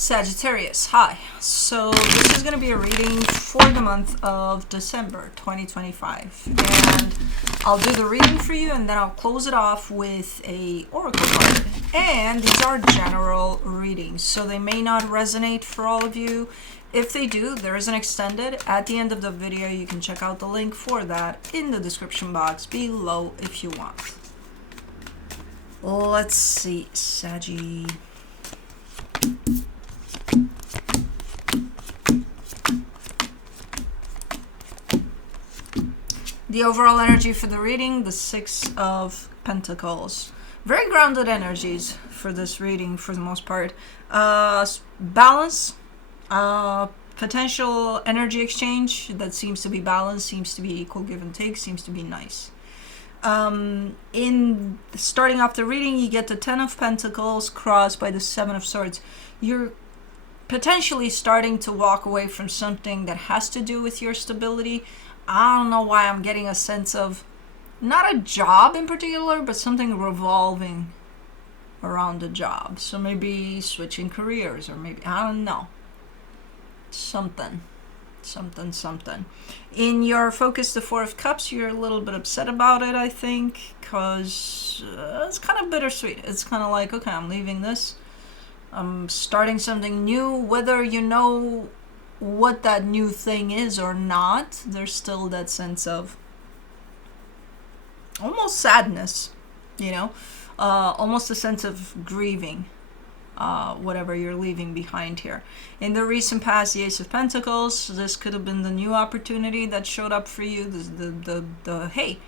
Sagittarius, hi. So this is going to be a reading for the month of December 2025. And I'll do the reading for you and then I'll close it off with a oracle card. And these are general readings, so they may not resonate for all of you. If they do, there is an extended. At the end of the video, you can check out the link for that in the description box below if you want. Let's see, Saggy. The overall energy for the reading, the Six of Pentacles. Very grounded energies for this reading for the most part. Balance, potential energy exchange that seems to be balanced, seems to be equal give and take, seems to be nice. In starting off the reading, you get the Ten of Pentacles crossed by the Seven of Swords. You're potentially starting to walk away from something that has to do with your stability. I don't know why I'm getting a sense of not a job in particular, but something revolving around a job. So maybe switching careers, or maybe, I don't know. Something. In your focus, the Four of Cups, you're a little bit upset about it, I think, because it's kind of bittersweet. It's kind of like, okay, I'm leaving this. I'm starting something new, whether you know what that new thing is or not, there's still that sense of almost sadness, you know, almost a sense of grieving whatever you're leaving behind here. In the recent past, the Ace of Pentacles, this could have been the new opportunity that showed up for you, the hey,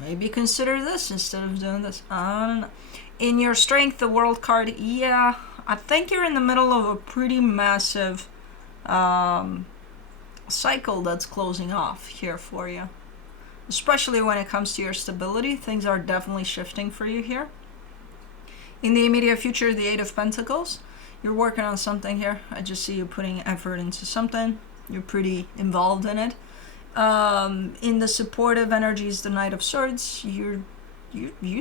maybe consider this instead of doing this. I don't know. In your strength, the World card, yeah, I think you're in the middle of a pretty massive cycle that's closing off here for you, especially when it comes to your stability. Things are definitely shifting for you here. In the immediate future, the Eight of Pentacles, you're working on something here. I just see you putting effort into something. You're pretty involved in it. In the supportive energies, the Knight of Swords, you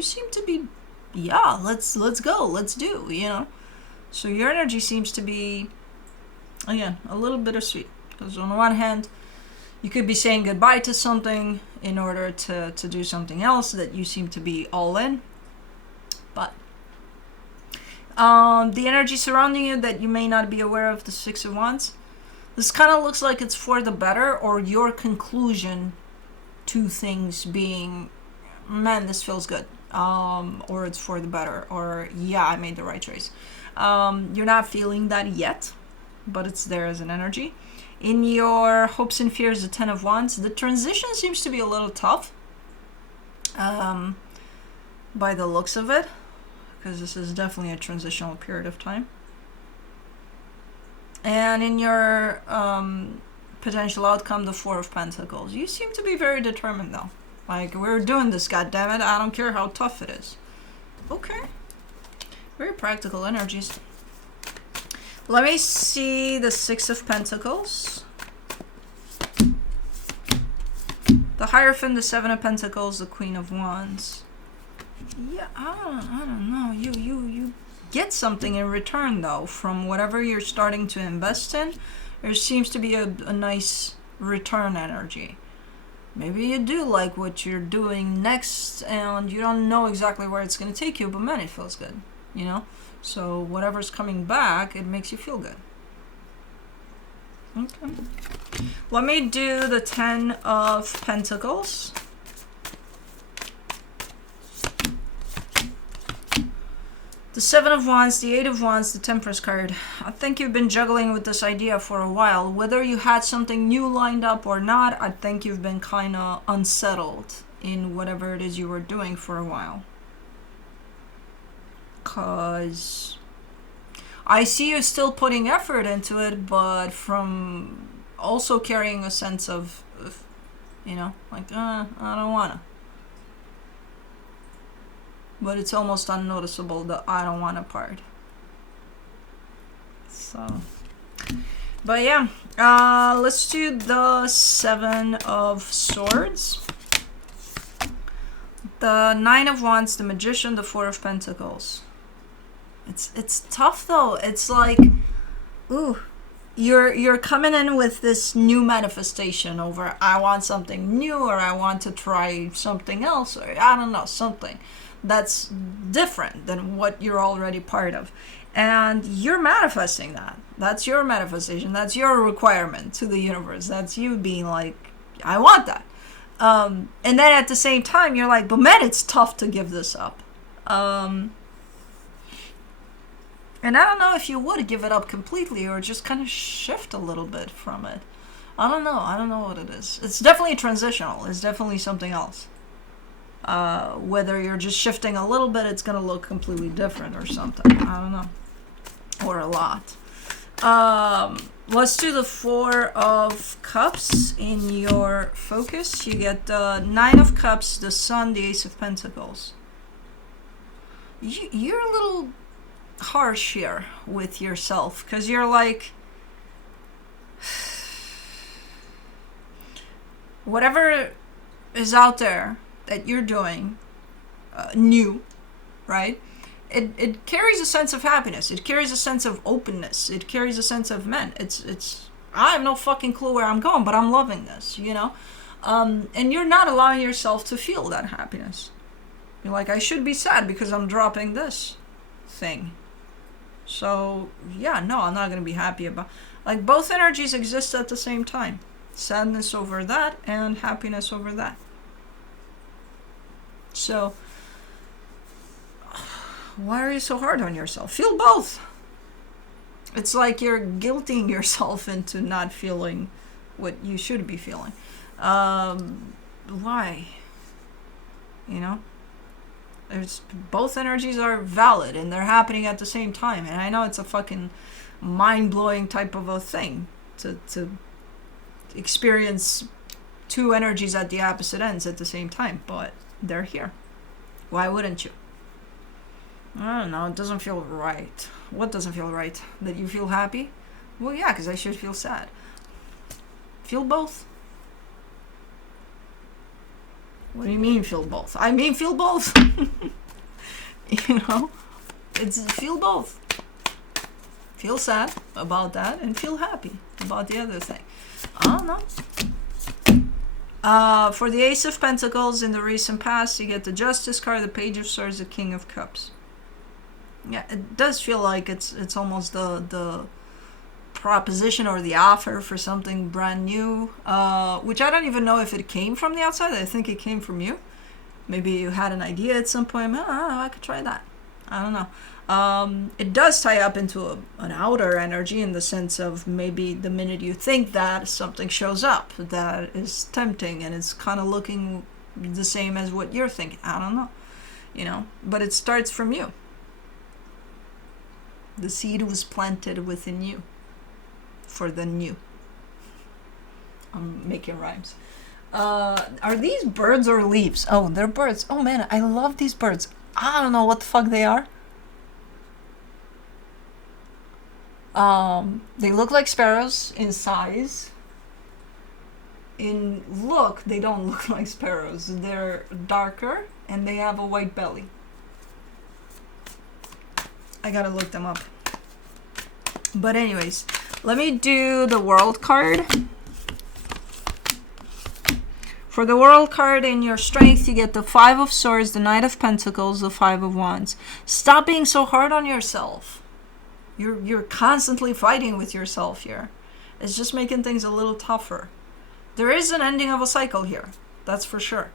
seem to be, yeah, let's go, let's do, you know. So your energy seems to be, again, a little bittersweet, because on the one hand, you could be saying goodbye to something in order to do something else that you seem to be all in. But the energy surrounding you that you may not be aware of, the Six of Wands, this kind of looks like it's for the better, or your conclusion to things being, man, this feels good, or it's for the better, or yeah, I made the right choice. You're not feeling that yet, but it's there as an energy. In your hopes and fears, the Ten of Wands, the transition seems to be a little tough by the looks of it, because this is definitely a transitional period of time. And in your potential outcome, the Four of Pentacles, you seem to be very determined though. Like, we're doing this, goddammit, I don't care how tough it is. Okay. Very practical energies. Let me see the Six of Pentacles. The Hierophant, the Seven of Pentacles, the Queen of Wands. Yeah, I don't know. You get something in return though from whatever you're starting to invest in. There seems to be a nice return energy. Maybe you do like what you're doing next and you don't know exactly where it's going to take you, but man, it feels good, you know? So whatever's coming back, it makes you feel good. Okay. Let me do the Ten of Pentacles. The Seven of Wands, the Eight of Wands, the Temperance card. I think you've been juggling with this idea for a while. Whether you had something new lined up or not, I think you've been kind of unsettled in whatever it is you were doing for a while. Because I see you still putting effort into it, but from also carrying a sense of you know, like, I don't wanna. But it's almost unnoticeable, the I don't wanna part. So, but yeah, let's do the Seven of Swords. The Nine of Wands, the Magician, the Four of Pentacles. It's tough though. It's like ooh, you're coming in with this new manifestation over I want something new, or I want to try something else, or I don't know, something that's different than what you're already part of. And you're manifesting that. That's your manifestation. That's your requirement to the universe. That's you being like, I want that. And then at the same time, you're like, but man, it's tough to give this up. And I don't know if you would give it up completely or just kind of shift a little bit from it. I don't know. I don't know what it is. It's definitely transitional. It's definitely something else. Whether you're just shifting a little bit, it's going to look completely different or something. I don't know. Or a lot. Let's do the Four of Cups in your focus. You get the Nine of Cups, the Sun, the Ace of Pentacles. You're a little harsh here with yourself, because you're like, whatever is out there that you're doing new, right? It carries a sense of happiness. It carries a sense of openness. It carries a sense of, man, it's I have no fucking clue where I'm going, but I'm loving this, you know? And you're not allowing yourself to feel that happiness. You're like, I should be sad because I'm dropping this thing. So, yeah, no, I'm not going to be happy about... Like, both energies exist at the same time. Sadness over that and happiness over that. So, why are you so hard on yourself? Feel both. It's like you're guilting yourself into not feeling what you should be feeling. Why? You know? Both energies are valid and they're happening at the same time. And I know it's a fucking mind-blowing type of a thing to experience two energies at the opposite ends at the same time, but they're here. Why wouldn't you? I don't know, it doesn't feel right. What doesn't feel right? That you feel happy? Well, yeah, because I should feel sad. Feel both. What do you mean feel both? I mean feel both. You know? It's feel both. Feel sad about that and feel happy about the other thing. I don't know. For the Ace of Pentacles in the recent past, you get the Justice card, the Page of Swords, the King of Cups. Yeah, it does feel like it's almost the proposition or the offer for something brand new, which I don't even know if it came from the outside. I think it came from you. Maybe you had an idea at some point. I could try that. I don't know. It does tie up into an outer energy in the sense of maybe the minute you think that, something shows up that is tempting and it's kind of looking the same as what you're thinking. I don't know. You know, but it starts from you. The seed was planted within you. For the new. I'm making rhymes. Are these birds or leaves? Oh, they're birds. Oh man, I love these birds. I don't know what the fuck they are. They look like sparrows in size. In look, they don't look like sparrows. They're darker and they have a white belly. I gotta look them up. But anyways, let me do the World card. For the World card in your strength, you get the Five of Swords, the Knight of Pentacles, the Five of Wands. Stop being so hard on yourself. You're constantly fighting with yourself here. It's just making things a little tougher. There is an ending of a cycle here. That's for sure.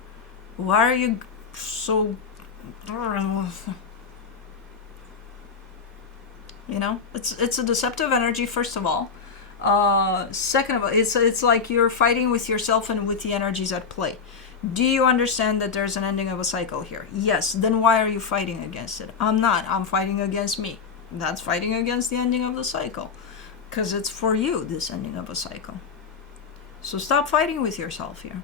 Why are you so... You know, it's a deceptive energy, first of all. Second of all, it's like you're fighting with yourself and with the energies at play. Do you understand that there's an ending of a cycle here? Yes. Then why are you fighting against it? I'm not. I'm fighting against me. That's fighting against the ending of the cycle. Because it's for you, this ending of a cycle. So stop fighting with yourself here.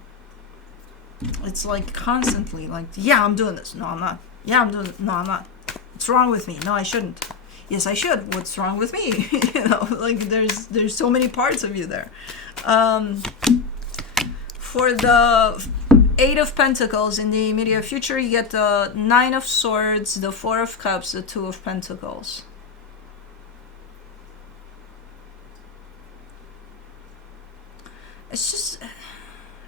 It's like constantly like, yeah, I'm doing this. No, I'm not. Yeah, I'm doing it. No, I'm not. What's wrong with me? No, I shouldn't. Yes, I should. What's wrong with me? You know, like there's so many parts of you there. For the Eight of Pentacles in the immediate future, you get the Nine of Swords, the Four of Cups, the Two of Pentacles. it's just,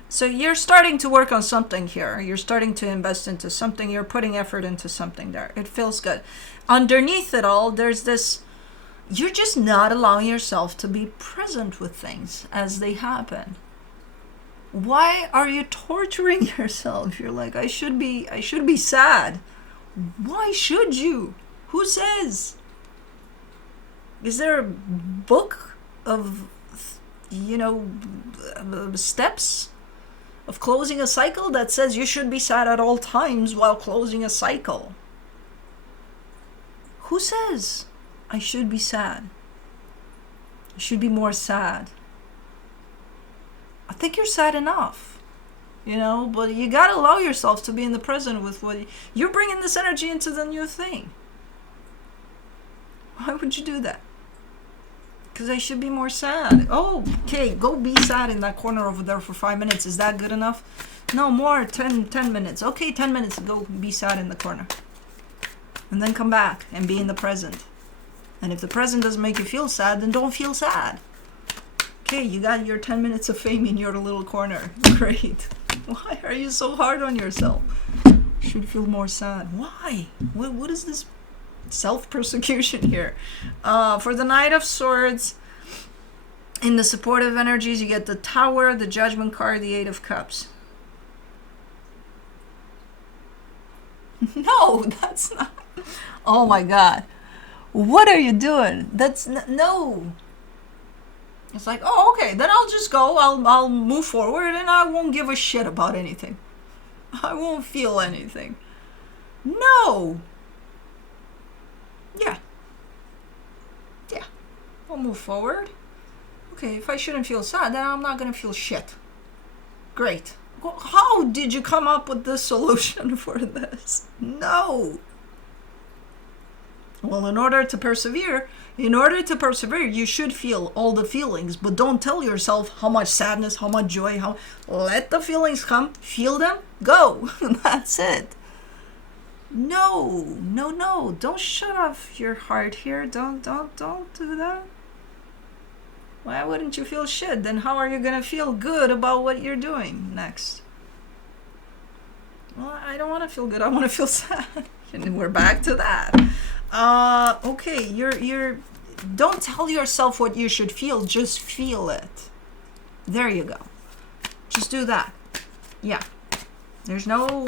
so you're starting to work on something here. You're starting to invest into something. You're putting effort into something there. It feels good. Underneath it all, there's this, you're just not allowing yourself to be present with things as they happen. Why are you torturing yourself? You're like, I should be sad. Why should you? Who says? Is there a book of, steps of closing a cycle that says you should be sad at all times while closing a cycle? Who says I should be sad? I should be more sad. I think you're sad enough, but you gotta allow yourself to be in the present with what you're bringing this energy into the new thing. Why would you do that? Because I should be more sad. Oh, okay, go be sad in that corner over there for 5 minutes. Is that good enough? No, more, 10 minutes. Okay, 10 minutes, go be sad in the corner. And then come back and be in the present. And if the present doesn't make you feel sad, then don't feel sad. Okay, you got your 10 minutes of fame in your little corner. Great. Why are you so hard on yourself? You should feel more sad. Why? What is this self-persecution here? For the Knight of Swords, in the supportive energies, you get the Tower, the Judgment card, the Eight of Cups. No, that's not. Oh my God. What are you doing? That's no. It's like, oh, okay, then I'll just go. I'll move forward and I won't give a shit about anything. I won't feel anything. No. Yeah. I'll move forward. Okay, if I shouldn't feel sad, then I'm not going to feel shit. Great. Well, how did you come up with this solution for this? No. Well, in order to persevere, you should feel all the feelings, but don't tell yourself how much sadness, how much joy, let the feelings come, feel them, go. That's it. No. Don't shut off your heart here. Don't do that. Why wouldn't you feel shit? Then how are you going to feel good about what you're doing next? Well, I don't want to feel good. I want to feel sad. And we're back to that. Okay, you're don't tell yourself what you should feel, just feel it. There you go. Just do that. Yeah. There's no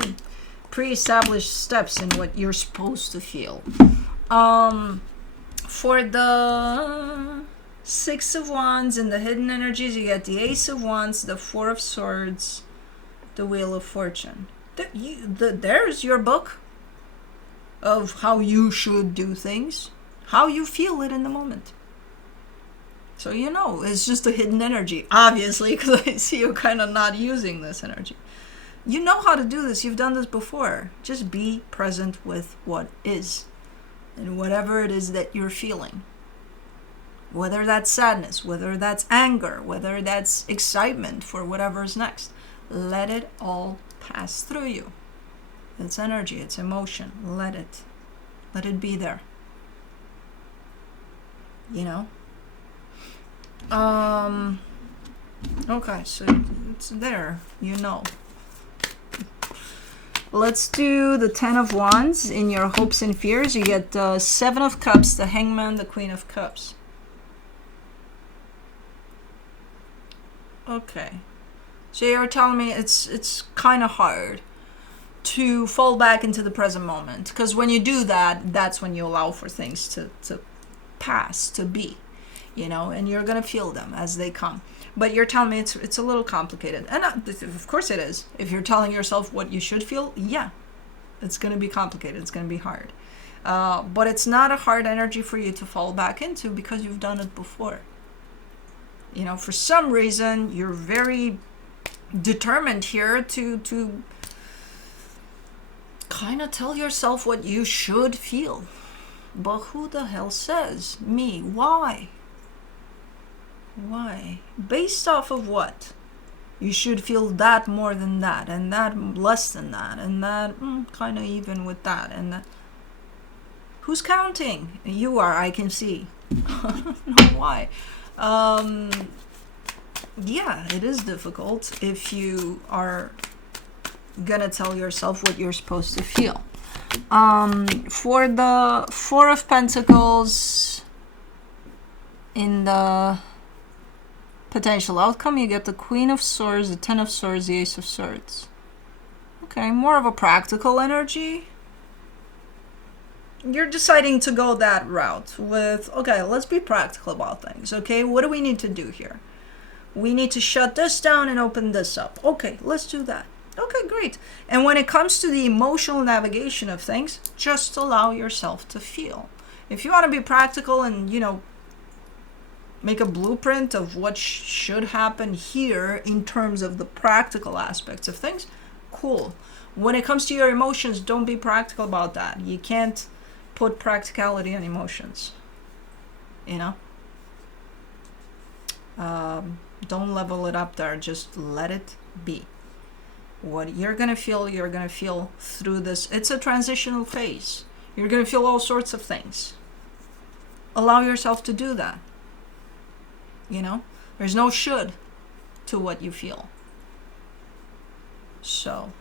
pre-established steps in what you're supposed to feel. For the Six of Wands and the hidden energies, you get the Ace of Wands, the Four of Swords, the Wheel of Fortune. There's your book of how you should do things, how you feel it in the moment. So it's just a hidden energy, obviously, because I see you kind of not using this energy. You know how to do this. You've done this before. Just be present with what is and whatever it is that you're feeling. Whether that's sadness, whether that's anger, whether that's excitement for whatever's next. Let it all pass through you. It's energy, it's emotion. Let it be there. Okay, so it's there, Let's do the Ten of Wands. In your hopes and fears, you get the Seven of Cups, the Hangman, the Queen of Cups. Okay. So you're telling me it's kind of hard to fall back into the present moment. Because when you do that, that's when you allow for things to pass, to be. And you're going to feel them as they come. But you're telling me it's a little complicated. And of course it is. If you're telling yourself what you should feel, yeah, it's going to be complicated. It's going to be hard. But it's not a hard energy for you to fall back into because you've done it before. For some reason, you're very determined here to kind of tell yourself what you should feel. But who the hell says? Me. Why? Based off of what? You should feel that more than that, and that less than that, and that kind of even with that, and that. Who's counting? You are, I can see. I don't know why. Yeah, it is difficult if you are gonna tell yourself what you're supposed to feel. For the Four of Pentacles, in the potential outcome, you get the Queen of Swords, the Ten of Swords, the Ace of Swords. Okay, more of a practical energy. You're deciding to go that route with, okay, let's be practical about things, okay? What do we need to do here? We need to shut this down and open this up. Okay, let's do that. Okay, great. And when it comes to the emotional navigation of things, just allow yourself to feel. If you want to be practical and, make a blueprint of what should happen here in terms of the practical aspects of things, cool. When it comes to your emotions, don't be practical about that. You can't put practicality on emotions. Don't level it up there. Just let it be. What you're going to feel through this. It's a transitional phase. You're going to feel all sorts of things. Allow yourself to do that. There's no should to what you feel. So,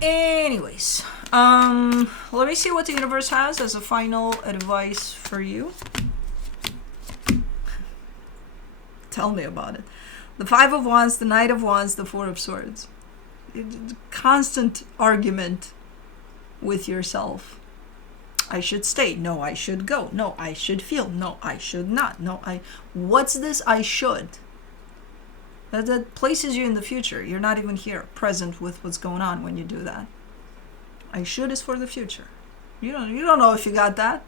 anyways, let me see what the universe has as a final advice for you. Tell me about it. The Five of Wands, the Knight of Wands, the Four of Swords. Constant argument with yourself. I should stay. No, I should go. No, I should feel. No, I should not. No, what's this I should? That places you in the future. You're not even here, present with what's going on when you do that. I should is for the future. You don't know if you got that.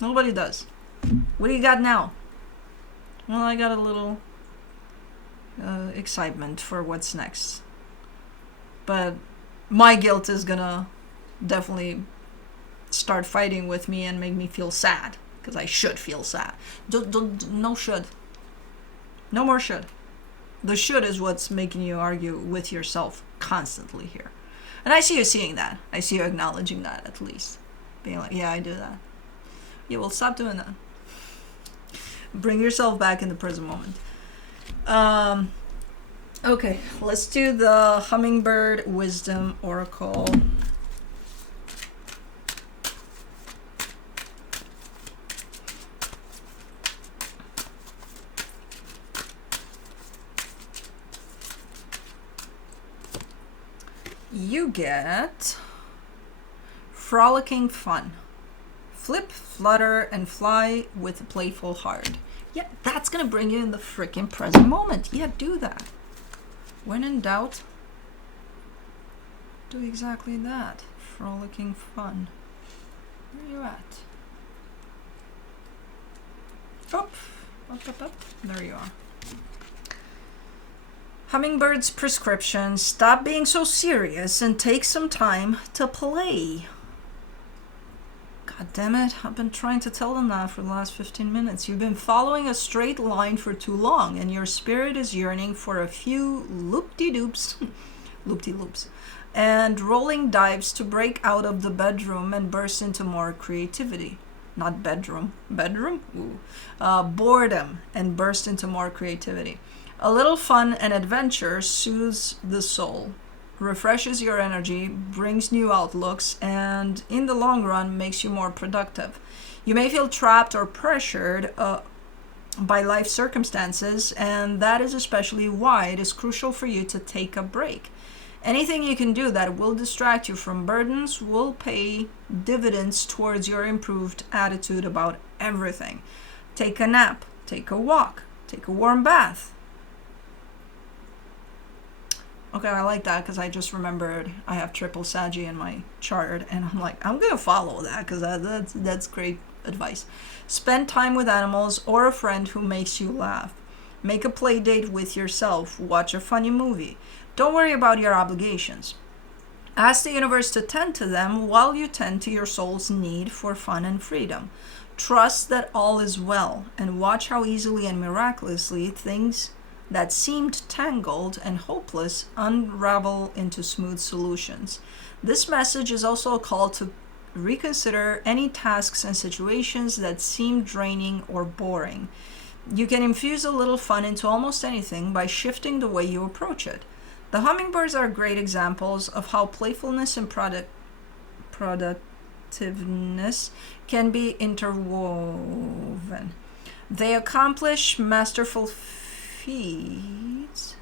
Nobody does. What do you got now? Well, I got a little excitement for what's next. But my guilt is gonna definitely start fighting with me and make me feel sad, because I should feel sad. No should. No more should. The should is what's making you argue with yourself constantly here. And I see you seeing that. I see you acknowledging that, at least. Being like, yeah, I do that. Yeah, well, stop doing that. Bring yourself back in the present moment. Okay, let's do the Hummingbird Wisdom Oracle. You get frolicking fun. Flip, flutter, and fly with a playful heart. Yeah, that's gonna bring you in the freaking present moment. Yeah, do that. When in doubt, do exactly that. Frolicking fun. Where are you at? Up. There you are. Hummingbird's prescription: stop being so serious and take some time to play. God damn it, I've been trying to tell them that for the last 15 minutes. You've been following a straight line for too long, and your spirit is yearning for a few loop-de-doops, loop-de-loops, and rolling dives to break out of the bedroom and burst into more creativity. Not bedroom. Bedroom? Ooh. Boredom and burst into more creativity. A little fun and adventure soothes the soul, refreshes your energy, brings new outlooks, and in the long run makes you more productive. You may feel trapped or pressured by life circumstances, and that is especially why it is crucial for you to take a break. Anything you can do that will distract you from burdens will pay dividends towards your improved attitude about everything. Take a nap, take a walk, take a warm bath. Okay, I like that because I just remembered I have triple Saggy in my chart, and I'm like, I'm going to follow that because that's great advice. Spend time with animals or a friend who makes you laugh. Make a play date with yourself. Watch a funny movie. Don't worry about your obligations. Ask the universe to tend to them while you tend to your soul's need for fun and freedom. Trust that all is well, and watch how easily and miraculously things that seemed tangled and hopeless unravel into smooth solutions. This message is also a call to reconsider any tasks and situations that seem draining or boring. You can infuse a little fun into almost anything by shifting the way you approach it. The hummingbirds are great examples of how playfulness and productiveness can be interwoven. They accomplish masterful feats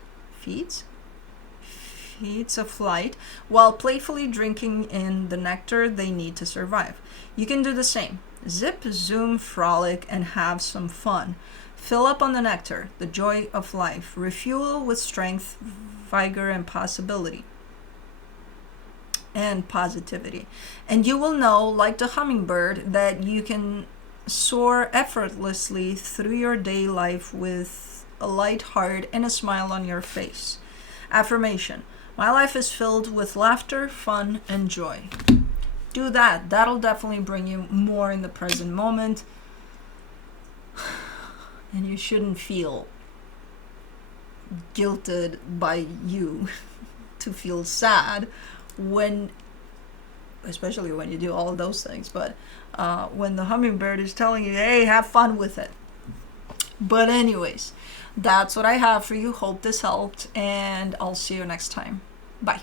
of flight while playfully drinking in the nectar they need to survive. You can do the same. Zip, zoom, frolic, and have some fun. Fill up on the nectar, the joy of life. Refuel with strength, vigor, and possibility. And positivity. And you will know, like the hummingbird, that you can soar effortlessly through your day life with a light heart and a smile on your face. Affirmation. My life is filled with laughter, fun, and joy. Do that. That'll definitely bring you more in the present moment. And you shouldn't feel guilted by you to feel sad when, especially when you do all of those things, but when the hummingbird is telling you, hey, have fun with it. But anyways, that's what I have for you. Hope this helped, and I'll see you next time. Bye.